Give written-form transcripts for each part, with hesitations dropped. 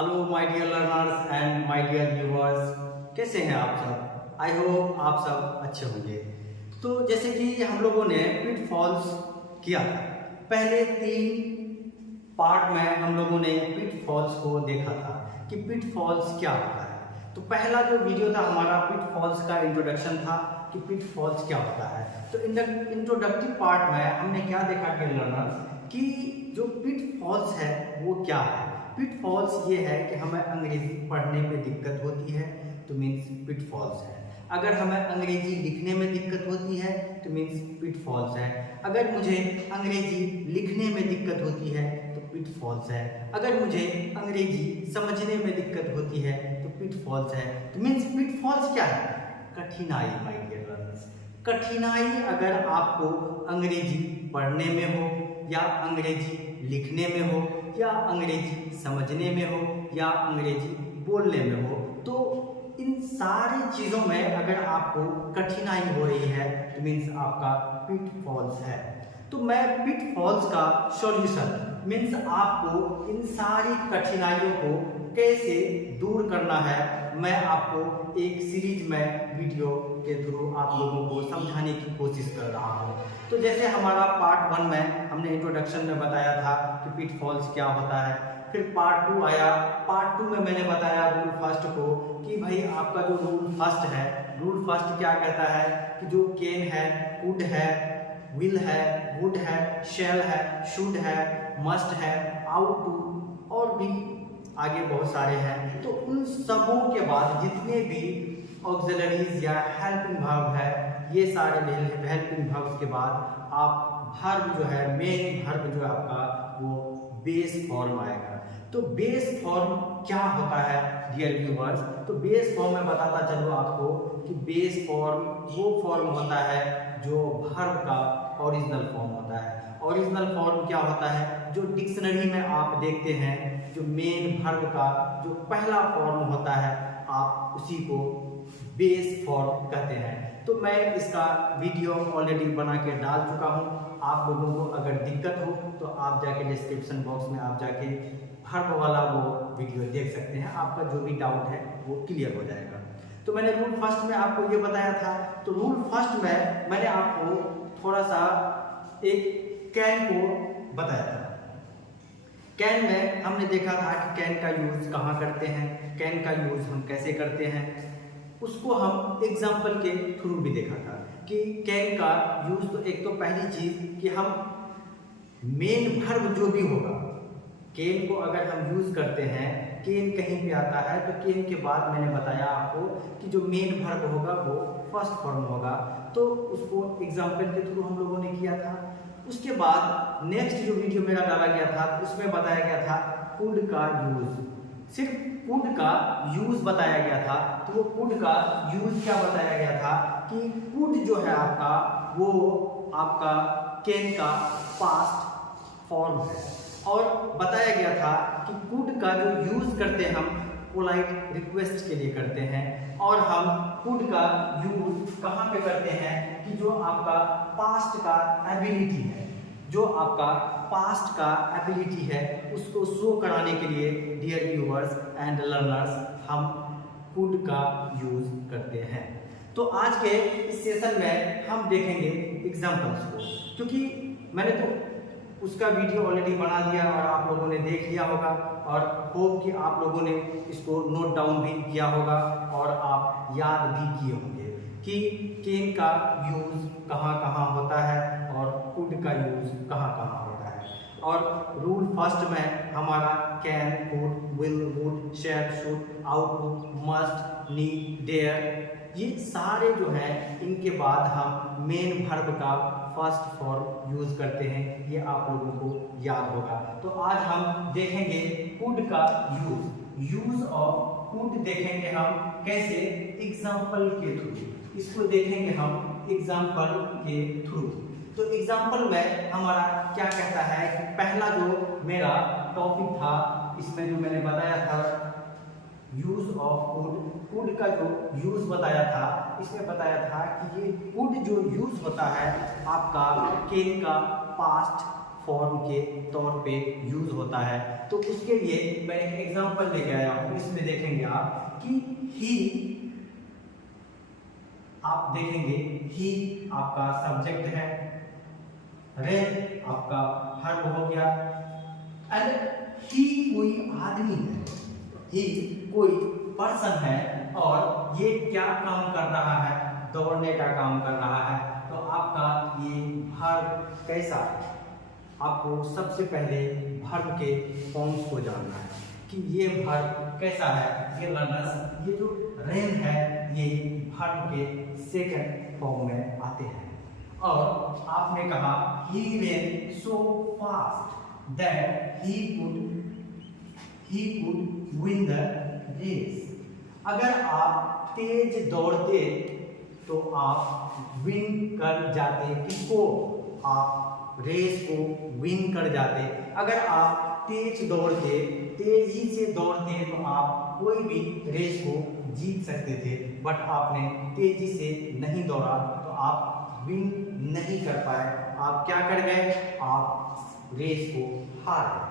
Hello my dear learners and my dear viewers, कैसे हैं आप सब। आई होप आप सब अच्छे होंगे। तो जैसे कि हम लोगों ने पिटफॉल्स किया था, पहले 3 पार्ट में हम लोगों ने पिटफॉल्स को देखा था कि पिटफॉल्स क्या होता है। तो पहला जो वीडियो था हमारा पिटफॉल्स का इंट्रोडक्शन था कि पिटफॉल्स क्या होता है। तो इंट्रोडक्टिव पार्ट में हमने क्या देखा डियर लर्नर्स कि जो पिटफॉल्स है वो क्या है। पिटफॉल्स ये है कि हमें अंग्रेजी पढ़ने में दिक्कत होती है तो मीन्स पिटफॉल्स है। अगर हमें अंग्रेजी लिखने में दिक्कत होती है तो मीन्स पिटफॉल्स है। अगर मुझे अंग्रेजी लिखने में दिक्कत होती है तो पिटफॉल्स है। अगर मुझे अंग्रेजी समझने में दिक्कत होती है तो पिटफॉल्स है। तो मीन्स पिटफॉल्स क्या है? कठिनाई माय डियर लर्नर्स। कठिनाई अगर आपको अंग्रेजी पढ़ने में हो या अंग्रेजी लिखने में हो या अंग्रेजी समझने में हो या अंग्रेजी बोलने में हो, तो इन सारी चीज़ों में अगर आपको कठिनाई हो रही है तो मीन्स आपका पिटफॉल्स है। तो मैं पिटफॉल्स का सॉल्यूशन मीन्स आपको इन सारी कठिनाइयों को कैसे दूर करना है, मैं आपको एक सीरीज में वीडियो के थ्रू आप लोगों को समझाने की कोशिश कर रहा हूँ। तो जैसे हमारा पार्ट 1 में हमने इंट्रोडक्शन में बताया था कि पिटफॉल्स क्या होता है, फिर पार्ट 2 आया। पार्ट 2 में मैंने बताया रूल फर्स्ट को कि भाई आपका जो रूल फर्स्ट है, रूल फर्स्ट क्या कहता है कि जो कैन है, कुड है, विल है, वुड है, शैल है, शुड है, मस्ट है, आउट टू और भी आगे बहुत सारे हैं। तो उन सबों के बाद जितने भी ऑक्सिलरीज या हेल्पिंग वर्ब है, ये सारे हेल्पिंग वर्ब्स के बाद आप वर्ब जो है, मेन वर्ब जो है आपका वो बेस फॉर्म आएगा। तो बेस फॉर्म क्या होता है डियर व्यूअर्स? तो बेस फॉर्म में बताता चलो आपको कि बेस फॉर्म वो फॉर्म होता है जो वर्ब का ओरिजिनल फॉर्म होता है। ओरिजिनल फॉर्म क्या होता है? जो डिक्शनरी में आप देखते हैं, जो मेन वर्ब का जो पहला फॉर्म होता है, आप उसी को बेस फॉर्म कहते हैं। तो मैं इसका वीडियो ऑलरेडी बना के डाल चुका हूँ। आप लोगों को अगर दिक्कत हो तो आप जाके डिस्क्रिप्शन बॉक्स में आप जाके वर्ब वाला वो वीडियो देख सकते हैं। आपका जो भी डाउट है वो क्लियर हो जाएगा। तो मैंने रूल फर्स्ट में आपको ये बताया था। तो रूल फर्स्ट में मैंने आपको थोड़ा सा एक कैन को बताया था। कैन में हमने देखा था कि कैन का यूज कहाँ करते हैं, कैन का यूज हम कैसे करते हैं, उसको हम एग्जाम्पल के थ्रू भी देखा था कि कैन का यूज। तो एक तो पहली चीज कि हम मेन वर्ब जो भी होगा, कैन को अगर हम यूज करते हैं, कैन कहीं पे आता है तो कैन के बाद मैंने बताया आपको कि जो मेन वर्ब होगा वो फर्स्ट फॉर्म होगा। तो उसको एग्जाम्पल के थ्रू हम लोगों ने किया था। उसके बाद नेक्स्ट जो वीडियो मेरा डाला गया था उसमें बताया गया था कुड का यूज। सिर्फ कुड का यूज बताया गया था। तो वो कुड का यूज क्या बताया गया था कि कुड जो है आपका वो आपका कैन का पास्ट फॉर्म है। और बताया गया था कि कुड का जो यूज करते हैं हम पोलाइट रिक्वेस्ट के लिए करते हैं, और हम कुड का यूज कहाँ पे करते हैं कि जो आपका पास्ट का एबिलिटी है, जो आपका पास्ट का एबिलिटी है उसको शो कराने के लिए डियर व्यूअर्स एंड लर्नर्स हम कुड का यूज करते हैं। तो आज के इस सेशन में हम देखेंगे एग्जांपल्स को, क्योंकि मैंने तो उसका वीडियो ऑलरेडी बना दिया और आप लोगों ने देख लिया होगा, और होप कि आप लोगों ने इसको नोट डाउन भी किया होगा और आप याद भी किए होंगे कि कैन का यूज कहाँ कहाँ होता है और कुड का यूज कहाँ कहाँ होता है। और रूल फर्स्ट में हमारा can, could, will, would, shall, should, ought, must, need, dare, ये सारे जो हैं इनके बाद हम मेन वर्ब का फर्स्ट फॉर्म यूज करते हैं। ये आप लोगों को याद होगा। तो आज हम देखेंगे कुड का यूज ऑफ कुड देखेंगे हम कैसे, एग्जाम्पल के थ्रू। इसको देखेंगे हम एग्जाम्पल के थ्रू। तो एग्जाम्पल में हमारा क्या कहता है कि पहला जो मेरा टॉपिक था इसमें जो मैंने बताया था यूज ऑफ कुड, कुड का जो यूज बताया था, इसमें बताया था कि ये कुड जो यूज होता है आपका कैन का पास्ट फॉर्म के तौर पे यूज होता है। तो उसके लिए मैं एक एग्जांपल लेके आया हूँ। इसमें देखेंगे आप कि ही, आप देखेंगे ही आपका सब्जेक्ट है, रेन आपका वर्ब हो गया, एंड ही कोई आदमी है, ही कोई पर्सन है और ये क्या काम कर रहा है, दौड़ने का काम कर रहा है। तो आपका ये वर्ब कैसा है, आपको सबसे पहले वर्ब के फॉर्म्स को जानना है कि ये वर्ब कैसा है। ये लर्नर्स, ये जो रेन है ये वर्ब के सेकंड फॉर्म में आते हैं। और आपने कहा he ran so fast that he could win the race। अगर आप तेज दौड़ते तो आप विन कर जाते, किसको, आप रेस को विन कर जाते। अगर आप तेज दौड़ते, तेजी से दौड़ते तो आप कोई भी रेस को जीत सकते थे, बट आपने तेजी से नहीं दौड़ा तो आप विन नहीं कर पाए। आप क्या कर गए, आप रेस को हार गए।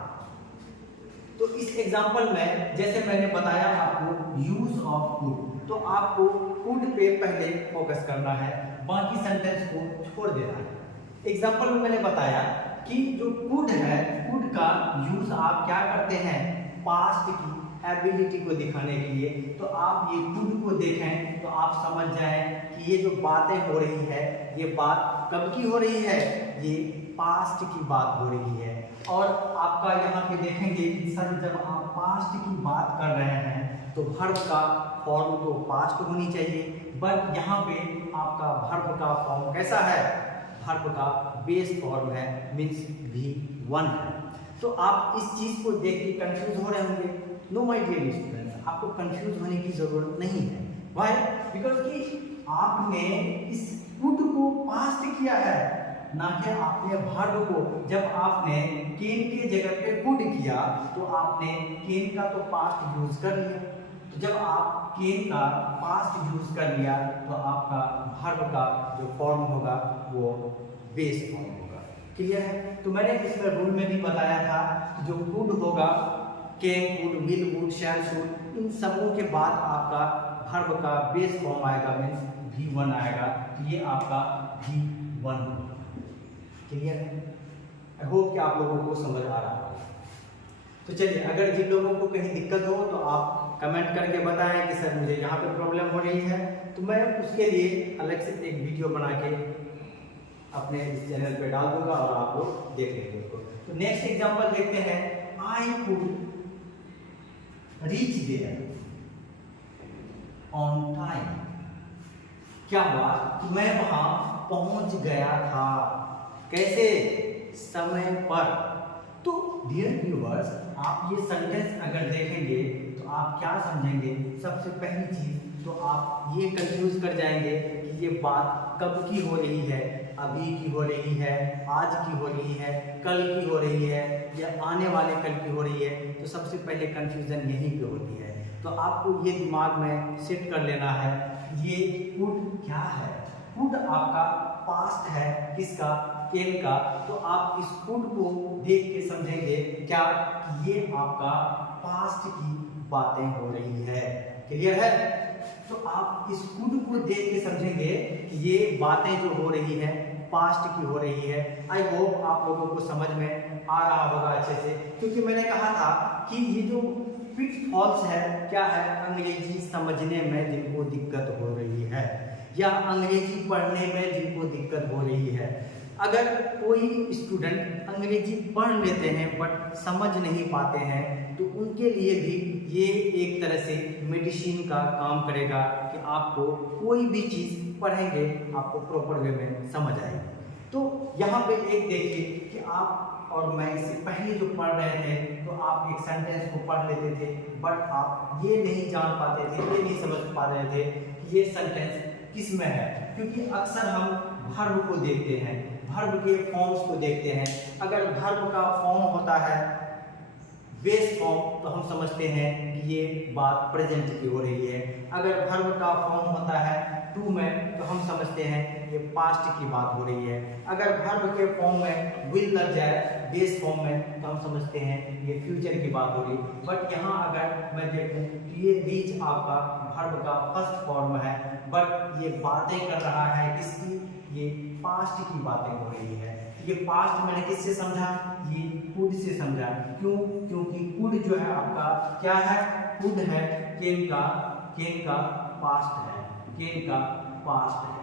तो इस एग्जांपल में जैसे मैंने बताया आपको यूज ऑफ कुड, तो आपको कुड पे पहले फोकस करना है, बाकी सेंटेंस को छोड़ देना है। एग्जांपल में मैंने बताया कि जो कुड है, कुड का यूज आप क्या करते हैं, पास्ट की एबिलिटी को दिखाने के लिए। तो आप ये कुड को देखें तो आप समझ जाएं कि ये जो बातें हो रही है ये बात कब की हो रही है, ये पास्ट की बात हो रही है। और आपका यहाँ पे देखेंगे कि सर जब आप पास्ट की बात कर रहे हैं तो वर्ब का फॉर्म तो पास्ट होनी चाहिए, बट यहाँ पे आपका वर्ब का फॉर्म कैसा है, वर्ब का बेस फॉर्म है, मीन्स V1 है। तो आप इस चीज को देख के कंफ्यूज हो रहे होंगे। नो माय डियर स्टूडेंट्स, आपको कंफ्यूज होने की जरूरत नहीं है। व्हाई? बिकॉज कि आपने इस कुड को पास्ट किया है, ना कि आपने वर्ब को। जब आपने केन के जगह पे कुड किया तो आपने केन का तो पास्ट यूज कर लिया। तो जब आप केन का पास्ट यूज कर लिया तो आपका वर्ब का जो फॉर्म होगा वो बेस फॉर्म होगा। क्लियर है? तो मैंने इसमें रूल में भी बताया था कि जो कुड होगा, can, could, will, would, shall, should, इन सबों के बाद आपका वर्ब का बेस फॉर्म आएगा, मीन्स V1 आएगा। तो ये आपका V1 होगा। क्लियर है? आई होप कि आप लोगों को समझ आ रहा होगा। तो चलिए, अगर जिन लोगों को कहीं दिक्कत हो तो आप कमेंट करके बताएं कि सर मुझे यहाँ पे प्रॉब्लम हो रही है, तो मैं उसके लिए अलग से एक वीडियो बना के अपने इस चैनल पे डाल दूंगा और आप लोग देख लेंगे उसको। तो नेक्स्ट एग्जांपल देखते हैं, I could reach there on time. क्या हुआ कि मैं वहां पहुंच गया था, कैसे, समय पर। तो डियर व्यूअर्स, आप ये सेंटेंस अगर देखेंगे तो आप क्या समझेंगे, सबसे पहली चीज तो आप ये कंफ्यूज कर जाएंगे कि ये बात कब की हो रही है, अभी की हो रही है, आज की हो रही है, कल की हो रही है, या आने वाले कल की हो रही है। तो सबसे पहले कंफ्यूजन यहीं पे होती है। तो आपको ये दिमाग में सेट कर लेना है, ये कुड क्या है। कुड आपका पास्ट है, किसका, केन का। तो आप इस कुड को देख के समझेंगे क्या, कि ये आपका पास्ट की बातें हो रही है। क्लियर है? तो आप इस कुड को देख के समझेंगे कि ये बातें जो हो रही है पास्ट की हो रही है। आई होप आप लोगों को समझ में आ रहा होगा अच्छे से, क्योंकि मैंने कहा था कि ये जो पिटफॉल्स है क्या है, अंग्रेजी समझने में जिनको दिक्कत हो रही है या अंग्रेजी पढ़ने में जिनको दिक्कत हो रही है। अगर कोई स्टूडेंट अंग्रेजी पढ़ लेते हैं बट समझ नहीं पाते हैं तो उनके लिए भी ये एक तरह से मेडिसिन का काम करेगा कि आपको कोई भी चीज़ पढ़ेंगे आपको प्रॉपर वे में समझ आएगी। तो यहाँ पे एक देखिए कि आप और मैं इससे पहले जो पढ़ रहे थे तो आप एक सेंटेंस को पढ़ लेते थे बट आप ये नहीं जान पाते थे, ये नहीं समझ पा रहे थे कि ये सेंटेंस किस में है, क्योंकि अक्सर हम वर्ब को देखते हैं, वर्ब के फॉर्म्स को देखते हैं। अगर वर्ब का फॉर्म होता है बेस फॉर्म तो हम समझते हैं कि ये बात प्रेजेंट की हो रही है। अगर वर्ब का फॉर्म होता है टू में तो हम समझते हैं ये पास्ट की बात हो रही है। अगर वर्ब के फॉर्म में विल लग जाए बेस फॉर्म में तो हम समझते हैं ये फ्यूचर की बात हो रही है। बट यहाँ अगर मैं देखूँ तो ये रीच आपका वर्ब का फर्स्ट फॉर्म है, बट ये बातें कर रहा है किसकी, ये पास्ट की बातें हो रही है। ये पास्ट मैंने किससे समझा, ये कुड से समझा। क्यों? क्योंकि कुड जो है आपका क्या है, कुड है केन का पास्ट है, केन का पास्ट है।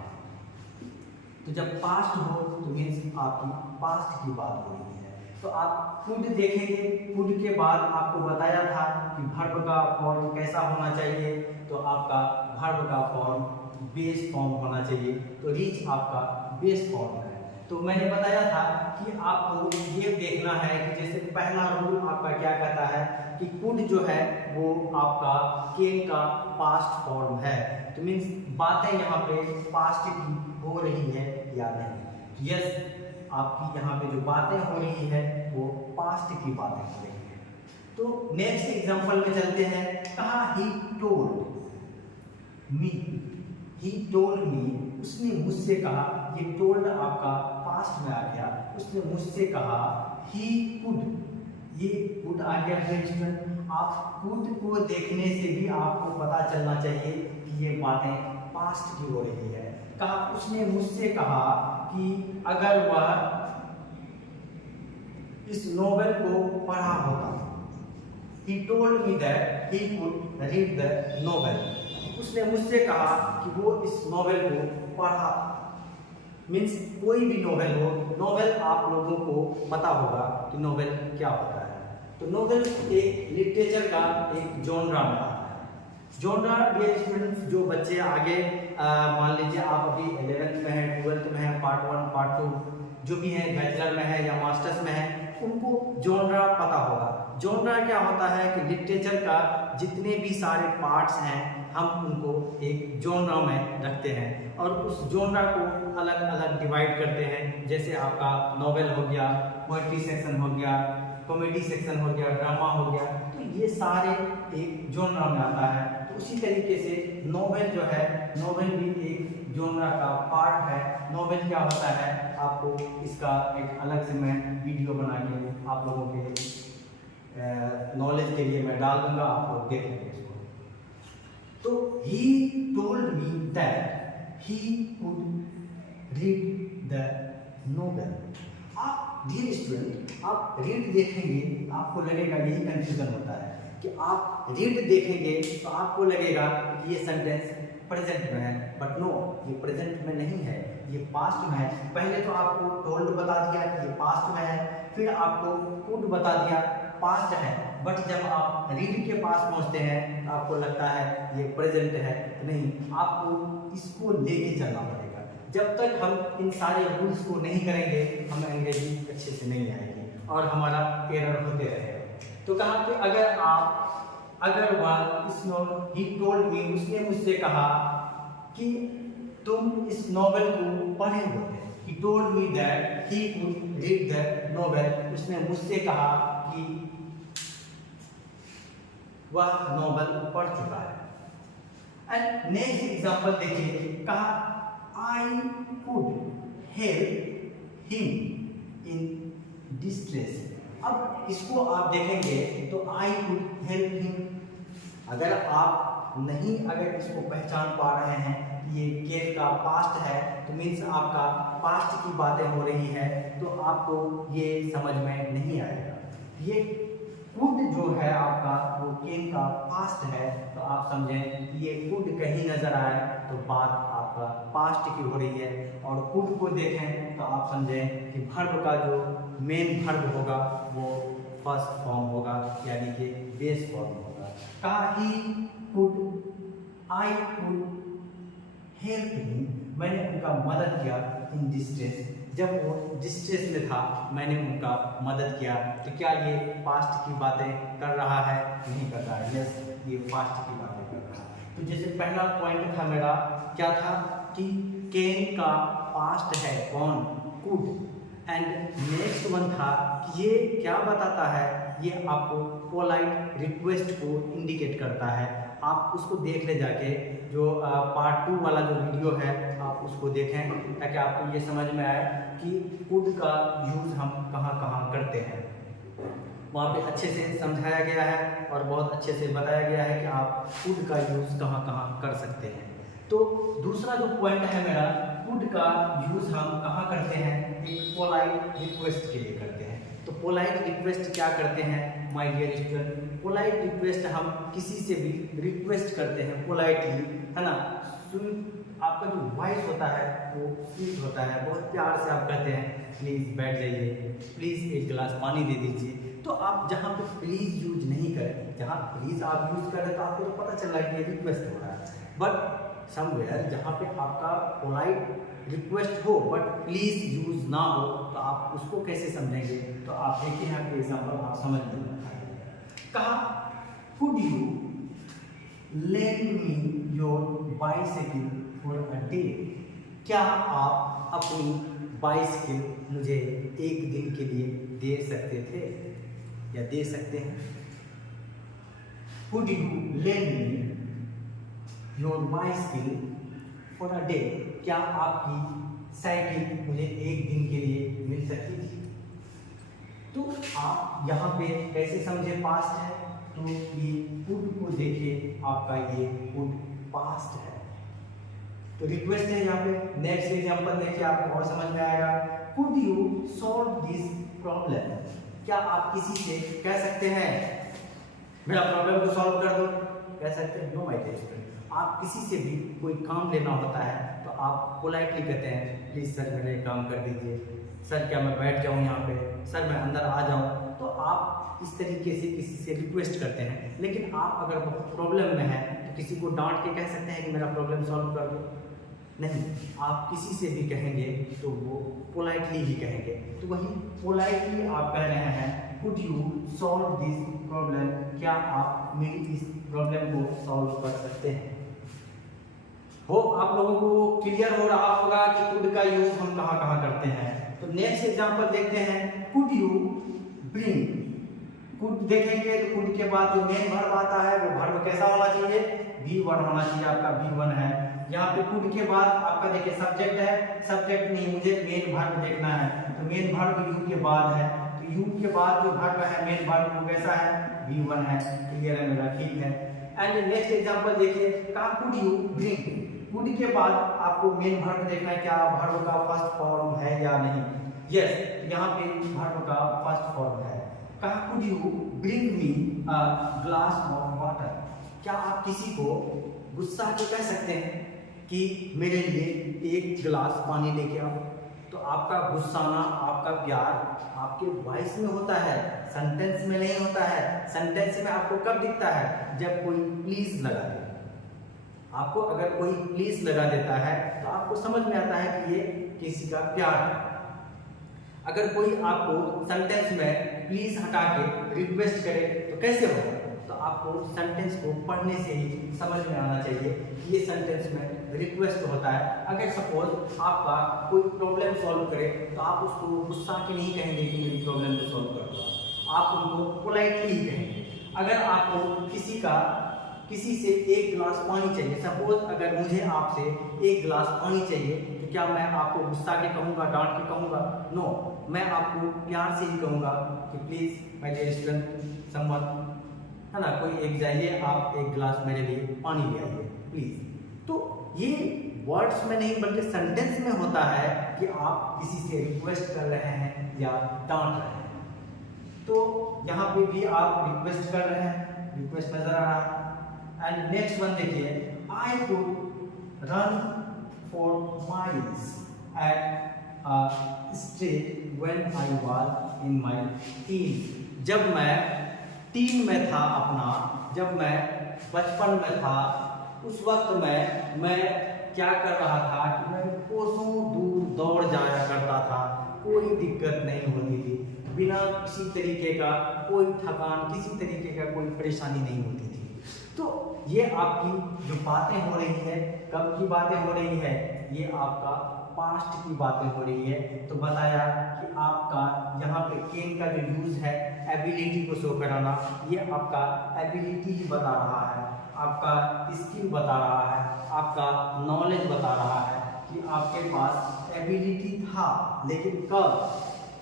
तो जब पास्ट हो तो मीन्स आपकी पास्ट की बात हो रही है। तो आप कुड देखेंगे, कुड के बाद आपको बताया था कि वर्ब का फॉर्म कैसा होना चाहिए, तो आपका वर्ब का फॉर्म बेस फॉर्म होना चाहिए। तो रीच आपका बेस फॉर्म है। तो मैंने बताया था कि आपको ये देखना है कि जैसे पहला रूल आपका क्या कहता है कि कुड जो है वो आपका केन का पास्ट फॉर्म है। तो मीन्स बातें यहाँ पे पास्ट की हो रही है या नहीं। यस, आपकी यहाँ पे जो बातें हो रही है वो पास्ट की बातें हो रही है। तो नेक्स्ट एग्जांपल में चलते हैं। कहा he told me, he told me, उसने मुझसे कहा। ये टोल्ड आपका पास्ट में आ गया, उसने मुझसे कहा। ही कुड, ये कुड आ गया है स्टूडेंट। आप कुड को देखने से भी आपको पता चलना चाहिए कि ये बातें पास्ट की हो रही है। कहा, उसने मुझसे कहा कि अगर वह इस नोवेल को पढ़ा होता। He told me that he could read the novel. उसने मुझसे कहा कि वो इस नोवेल को पढ़ा। मीन्स कोई भी नोवेल हो, नोवेल आप लोगों को पता होगा कि नोवेल क्या होता है। तो नोवेल एक लिटरेचर का एक जॉनरा में आता है। जॉनरा ये स्टूडेंट्स जो बच्चे आगे मान लीजिए आप अभी 11th में है, 12th में है, पार्ट 1 पार्ट 2 जो भी है, बैचलर में है या मास्टर्स में है, उनको जॉनरा पता होगा। जॉनरा क्या होता है कि लिटरेचर का जितने भी सारे पार्ट्स हैं हम उनको एक जॉनरा में रखते हैं और उस जॉनरा को अलग अलग डिवाइड करते हैं। जैसे आपका नॉवेल हो गया, पोएट्री सेक्शन हो गया, कॉमेडी सेक्शन हो गया, ड्रामा हो गया, तो ये सारे एक जॉनरा में आता है। तो उसी तरीके से नॉवेल जो है, नॉवेल भी एक जॉनरा का पार्ट है। नॉवेल क्या होता है आपको इसका एक अलग से मैं वीडियो बना के आप लोगों के नॉलेज के लिए मैं डाल दूंगा, आप लोग देख लेंगे इसको। तो he told me that he could read the novel. आप डियर स्टूडेंट, आप रीड देखेंगे आपको लगेगा, यही कंफ्यूजन होता है कि आप रीड देखेंगे तो आपको लगेगा कि ये सेंटेंस प्रेजेंट में है, बट नो, ये प्रेजेंट में नहीं है, ये पास्ट में है। पहले तो आपको टोल्ड बता दिया कि ये पास्ट में है, फिर आपको कुड बता दिया पास्ट है, बट जब आप रीड के पास पहुंचते हैं तो आपको लगता है ये प्रेजेंट है। नहीं, आपको इसको लेके चलना पड़ेगा। जब तक हम इन सारे रूल्स को नहीं करेंगे हमें अंग्रेजी अच्छे से नहीं आएगी और हमारा एरर होते रहेगा। तो कहा कि अगर वह इस ही टोल्ड मी, उसने मुझसे कहा कि तुम इस नॉवेल को पढ़े होते। He told me that he could read the novel. उसने मुझसे कहा कि वह नॉवेल पढ़ चुका है। एंड नेक्स्ट एग्जांपल देखिए, कहा I could help him in distress। अब इसको आप देखेंगे तो I could help him, अगर आप अगर इसको पहचान पा रहे हैं ये केन का पास्ट है तो मीन्स आपका पास्ट की बातें हो रही है, तो आपको ये समझ में नहीं आएगा। ये कुड जो है आपका वो केन का पास्ट है, तो आप समझें कि ये कुड कहीं नजर आए तो बात आपका पास्ट की हो रही है। और कुड को देखें तो आप समझें कि वर्ब का जो मेन वर्ब होगा वो फर्स्ट फॉर्म होगा, यानी कि बेस फॉर्म होगा। कहा he could, I could help him, मैंने उनका मदद किया इन डिस्ट्रेस, जब वो डिस्ट्रेस में था मैंने उनका मदद किया। तो क्या ये पास्ट की बातें कर रहा है? नहीं कर रहा है। यस, ये पास्ट की बातें कर रहा है। तो जैसे पहला पॉइंट था मेरा क्या था कि केन का पास्ट है कौन? कुड। एंड नेक्स्ट वन था कि ये क्या बताता है ये आपको पोलाइट रिक्वेस्ट को इंडिकेट करता है। आप उसको देख ले जाके, जो पार्ट 2 वाला जो वीडियो है आप उसको देखें, ताकि आपको ये समझ में आए कि कुड का यूज़ हम कहाँ कहाँ करते हैं। वहाँ पे अच्छे से समझाया गया है और बहुत अच्छे से बताया गया है कि आप कुड का यूज़ कहाँ कहाँ कर सकते हैं। तो दूसरा जो पॉइंट है मेरा, कुड का यूज़ हम कहाँ करते हैं, एक पोलाइट रिक्वेस्ट के लिए करते हैं। तो पोलाइट रिक्वेस्ट क्या करते हैं my dear student, polite request हम किसी से भी रिक्वेस्ट करते हैं पोलाइटली, है ना। आपका जो वॉइस होता है वो स्वीट होता है, बहुत प्यार से आप कहते हैं प्लीज़ बैठ जाइए, प्लीज़ एक गिलास पानी दे दीजिए। तो आप जहाँ पे प्लीज़ यूज नहीं करें, जहाँ प्लीज़ आप यूज़ करें तो आपको पता चल रहा है कि रिक्वेस्ट हो रहा है। बट समवेयर जहाँ पे आपका पोलाइट रिक्वेस्ट हो बट प्लीज़ यूज ना हो, तो आप उसको कैसे समझेंगे। तो आप देखिए यहाँ पे एग्जाम्पल आप समझ लीजिए। कहा could you lend me your bicycle for a day, क्या आप अपनी बाइसिकल मुझे एक दिन के लिए दे सकते थे या दे सकते हैं। Could you lend me your bicycle for a day, क्या आपकी साइकिल मुझे एक दिन के लिए मिल सकती थी। तो आप यहाँ पे कैसे समझे पास्ट है, तो ये कुड को देखिए, आपका ये कुड पास्ट है। तो रिक्वेस्ट है यहाँ पे। नेक्स्ट एग्जांपल देखिए, आपको और समझ में आएगा। Could you solve this problem, क्या आप किसी से कह सकते हैं मेरा प्रॉब्लम को सॉल्व कर दो, कह सकते हैं। नो माय डियर स्टूडेंट, आप किसी से भी कोई काम लेना होता है तो आप पोलाइटली कहते हैं प्लीज़ सर मेरे काम कर दीजिए, सर क्या मैं बैठ जाऊँ यहाँ पे, सर मैं अंदर आ जाऊँ। तो आप इस तरीके से किसी से रिक्वेस्ट करते हैं। लेकिन आप अगर बहुत प्रॉब्लम में हैं तो किसी को डांट के कह सकते हैं कि मेरा प्रॉब्लम सॉल्व कर दो, नहीं। आप किसी से भी कहेंगे तो वो पोलाइटली ही कहेंगे। तो वही पोलाइटली आप कह रहे हैं could you solve this problem, क्या आप मेरी इस प्रॉब्लम को सॉल्व कर सकते हैं। हो आप लोगों को क्लियर हो रहा होगा कि कुड का यूज हम कहाँ कहाँ करते हैं। तो नेक्स्ट एग्जांपल देखते हैं। कुड यू ब्रिंग, कुड देखेंगे तो कुड के बाद जो मेन वर्ब आता है वो वर्ब कैसा होना चाहिए, V1 होना चाहिए। आपका V1 है। यहाँ पे कुड के बाद आपका देखिए सब्जेक्ट है, सब्जेक्ट नहीं, मुझे मेन वर्ब देखना है। तो मेन वर्ब यू के बाद है, तो यू के बाद जो वर्ब है मेन वर्ब वो कैसा है, V1 है। क्लियर है मेरा, ठीक है। एंड नेक्स्ट एग्जांपल देखिए, कहा कुड यू ब्रिंग, कुड के बाद आपको मेन वर्ब देखना है, क्या वर्ब का फर्स्ट फॉर्म है या नहीं। यस, यहाँ पे वर्ब का फर्स्ट फॉर्म है। कहा could you bring me a glass of water, क्या आप किसी को गुस्सा के कह सकते हैं कि मेरे लिए एक गिलास पानी लेके आओ। तो आपका गुस्साना, आपका प्यार आपके वॉइस में होता है, सेंटेंस में नहीं होता है। सेंटेंस में आपको कब दिखता है, जब कोई प्लीज लगा दे। आपको अगर कोई प्लीज लगा देता है तो आपको समझ में आता है कि ये किसी का प्यार है। अगर कोई आपको सेंटेंस में प्लीज हटा के रिक्वेस्ट करे तो कैसे होगा, तो आपको सेंटेंस को पढ़ने से ही समझ में आना चाहिए कि ये सेंटेंस में रिक्वेस्ट होता है। अगर सपोज आपका कोई प्रॉब्लम सॉल्व करे तो आप उसको गुस्सा के नहीं कहेंगे कि मेरी प्रॉब्लम को सॉल्व कर दो, आप उनको पोलाइटली ही कहेंगे। अगर आपको किसी से एक गिलास पानी चाहिए, सपोज अगर मुझे आपसे एक गिलास पानी चाहिए, तो क्या मैं आपको गुस्सा के कहूँगा, डांट के कहूँगा? नो, मैं आपको प्यार से ही कहूँगा कि please my dear student someone, है ना, कोई एक जाइए, आप एक गिलास मेरे लिए पानी ले आइए प्लीज़। तो ये वर्ड्स में नहीं बल्कि सेंटेंस में होता है कि आप किसी से रिक्वेस्ट कर रहे हैं या डांट रहे हैं। तो यहाँ पे भी आप रिक्वेस्ट कर रहे हैं, रिक्वेस्ट नजर आ रहा है। एंड नेक्स्ट वन देखिए, I could run for miles at a stage when I was in my tin, जब मैं टीन में था अपना, जब मैं बचपन में था, उस वक्त मैं क्या कर रहा था कि मैं कोसों दूर दौड़ जाया करता था, कोई दिक्कत नहीं होती थी, बिना किसी तरीके का कोई थकान, किसी तरीके का कोई परेशानी नहीं होती थी। तो ये आपकी जो बातें हो रही है, कब की बातें हो रही है, ये आपका पास्ट की बातें हो रही है। तो बताया कि आपका यहाँ पे कैन का जो यूज है एबिलिटी को शो कराना, ये आपका एबिलिटी ही बता रहा है, आपका स्किल बता रहा है, आपका नॉलेज बता रहा है कि आपके पास एबिलिटी था, लेकिन कब?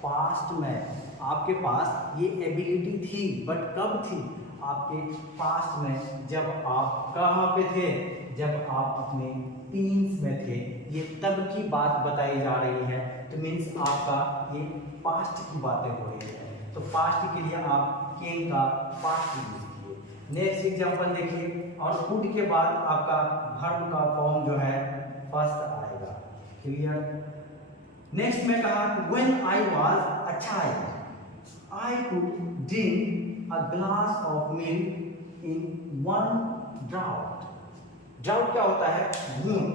पास्ट में आपके पास ये एबिलिटी थी, बट कब थी? आपके पास्ट में, जब आप कहाँ पे थे? जब आप अपने टीन्स में थे। ये तब की बात बताई जा रही है। तो मीन्स आपका ये पास्ट की बातें हो रही है। तो पास्ट के लिए आप कैन का पास्ट यूज कीजिए। नेक्स्ट एग्जांपल देखिए, और कुड के बाद आपका वर्ब का फॉर्म जो है फर्स्ट आएगा। क्लियर? नेक्स्ट में कहा when I was a child, I could drink a glass of milk in one draught. Drought क्या होता है? बूंद।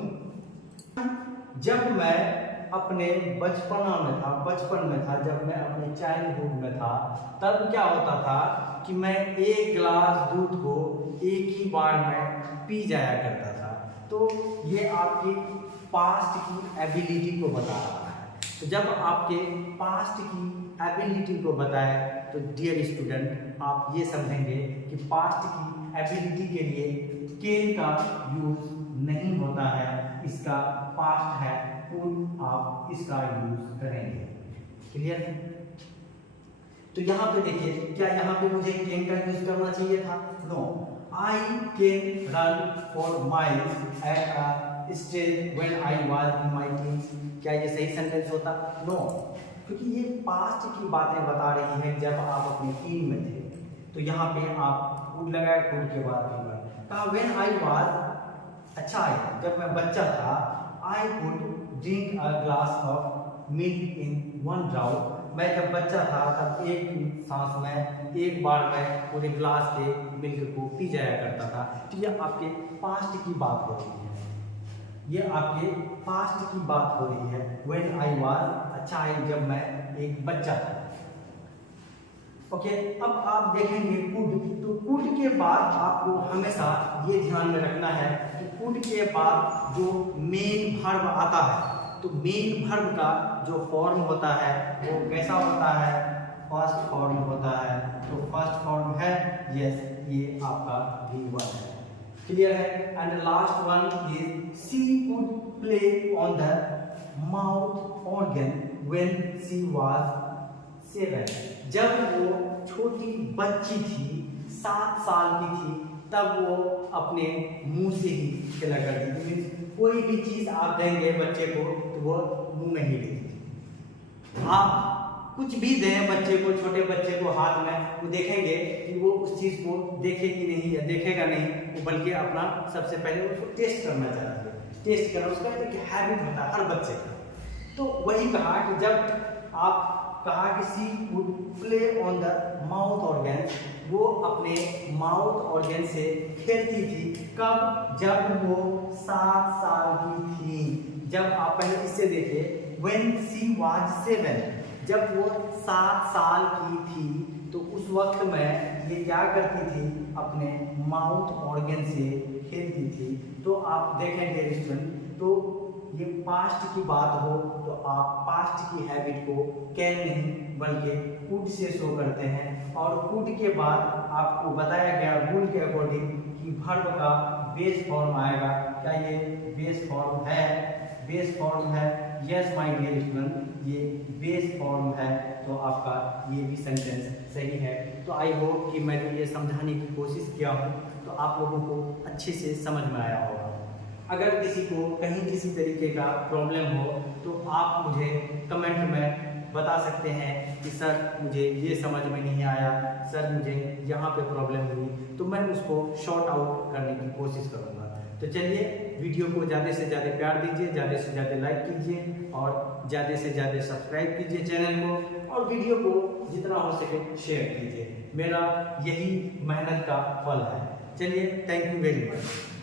जब मैं अपने बचपन में था, जब मैं अपने चाइल्डहुड में था, तब क्या होता था कि मैं एक गिलास दूध को एक ही बार में पी जाया करता था। तो ये आपकी पास्ट की एबिलिटी को बता रहा है। तो जब आपके पास्ट की एबिलिटी को बताए तो डियर स्टूडेंट आप ये समझेंगे कि पास्ट की एबिलिटी के लिए कैन का यूज नहीं होता है, इसका पास्ट है कुड, आप इसका यूज करेंगे। क्लियर? तो यहाँ पे देखिए, क्या यहाँ पे मुझे कैन का यूज करना चाहिए था? No. I can run for miles at a stage when I was in my teens. क्या ये सही सेंटेंस होता? नो, क्योंकि ये पास्ट की बातें बता रही है जब आप अपने टीन में थे। तो यहाँ पे आप कुड लगाए, कुड के बाद कहा when I was a child, जब मैं बच्चा था, I could drink a glass of milk in one drought. मैं जब बच्चा था तब एक सांस में, एक बार में पूरे ग्लास के मिल्क को पी जाया करता था। तो ये आपके पास्ट की बात हो रही है, ये आपके पास्ट की बात हो रही है। When I was a child, जब मैं एक बच्चा था। ओके, अब आप देखेंगे कुड। तो कुड के बाद आपको हमेशा ये ध्यान में रखना है कि कुड के बाद जो मेन वर्ब आता है, तो मेन वर्ब का जो फॉर्म होता है वो कैसा होता है? फर्स्ट फॉर्म होता है। तो फर्स्ट फॉर्म है यस, ये आपका V1 है। क्लियर है? And last one is she could play on the mouth organ when she was 7। जब वो छोटी बच्ची थी, 7 साल की थी, तब वो अपने मुंह से ही खेला करती थी। कोई भी चीज आप देंगे बच्चे को तो वो मुंह में ही लेती थी। आप कुछ भी दें बच्चे को, छोटे बच्चे को हाथ में, वो देखेंगे कि वो उस चीज को देखेगी नहीं या देखेगा नहीं, वो बल्कि अपना सबसे पहले उसको टेस्ट करना चाहती है। टेस्ट करना उसका एक हैबिट होता है हर बच्चे का। तो वही कहा कि जब आप कहा कि she could play on the mouth organ, वो अपने माउथ ऑर्गन से खेलती थी। कब? जब वो 7 साल की थी। जब आप पहले इससे देखिए, व्हेन शी वाज 7, जब वो 7 साल की थी, तो उस वक्त में ये क्या करती थी? अपने माउथ ऑर्गन से खेलती थी। तो आप देखेंगे स्टूडेंट, तो ये पास्ट की बात हो तो आप पास्ट की हैबिट को कैन नहीं बल्कि कुड से शो करते हैं। और कुड के बाद आपको बताया गया रूल के अकॉर्डिंग कि वर्ब का बेस फॉर्म आएगा। क्या ये बेस फॉर्म है? बेस फॉर्म है। यस माय डियर स्टूडेंट, ये बेस फॉर्म है। तो आपका ये भी सेंटेंस सही है। तो आई होप कि मैं जो ये समझाने की कोशिश किया हूँ तो आप लोगों को अच्छे से समझ में आया होगा। अगर किसी को कहीं किसी तरीके का प्रॉब्लम हो तो आप मुझे कमेंट में बता सकते हैं कि सर मुझे ये समझ में नहीं आया, सर मुझे यहाँ पे प्रॉब्लम हुई, तो मैं उसको शॉर्ट आउट करने की कोशिश करूँगा। तो चलिए वीडियो को ज़्यादा से ज़्यादा प्यार दीजिए, ज़्यादा से ज़्यादा लाइक कीजिए और ज़्यादा से ज़्यादा सब्सक्राइब कीजिए चैनल को, और वीडियो को जितना हो सके शेयर कीजिए। मेरा यही मेहनत का फल है। चलिए, थैंक यू वेरी मच।